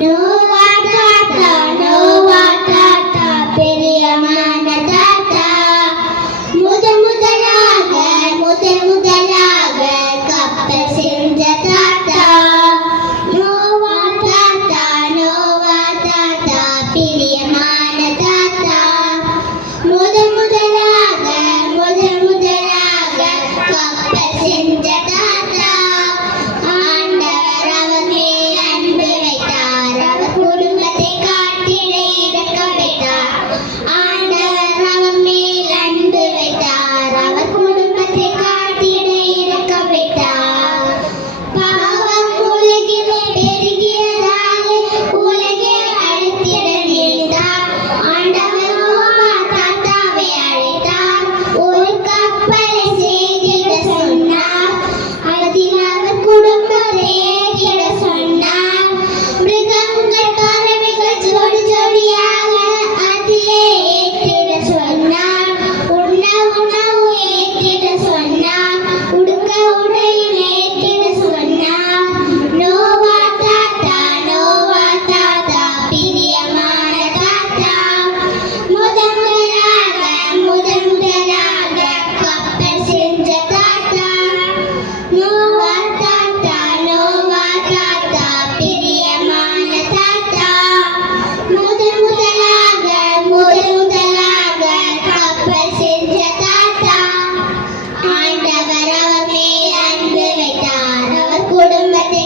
நோவா தாத்தா நோவா தாத்தா பிரியமான தாத்தா முதலாக கப்பல் செஞ்ச தாத்தா நோவா தாத்தா பிரியமான தாத்தா முதலாக கப்பல் செஞ்ச தாத்தா ஆண்டவர் அவர் மேல் அன்பு வைத்தார் அவர் குடும்பத்தை காட்டிட இரக்கம் வைத்தார் ஆண்டவர் அவர் மேல் அன்பு வைத்தார் அவர் குடும்பத்தை காட்டிட இரக்கம் வைத்தார் பாவம் உலகிலே பெருகியதால் உலகை அழித்திட நினைத்தார் ஆண்டவர் நோவா தாத்தாவை அழைத்தார் ஒரு கப்பலை செய்திட சொன்னார் அதில் அவர் குடும்பத்தை ஏற்றிட சொன்னார் மிருகங்கள் பறவைகள் ஜோடியாக அதிலே ஏற்றிட சொன்னார் உணவு ஏற்றிட சொன்னார் உடுக்க உடையும் ஏற்றிட சொன்னார் நோவா தாத்தா பிரியமான தாத்தா முதலாக கப்பல் செஞ்ச தாத்தா நோவா தாத்தா பிரியமான தாத்தா முதலாக கப்பல் செஞ்ச தாத்தா ஆண்டவர் அவர் மேல் அன்பு வைத்தார் அவர் குடும்பத்தை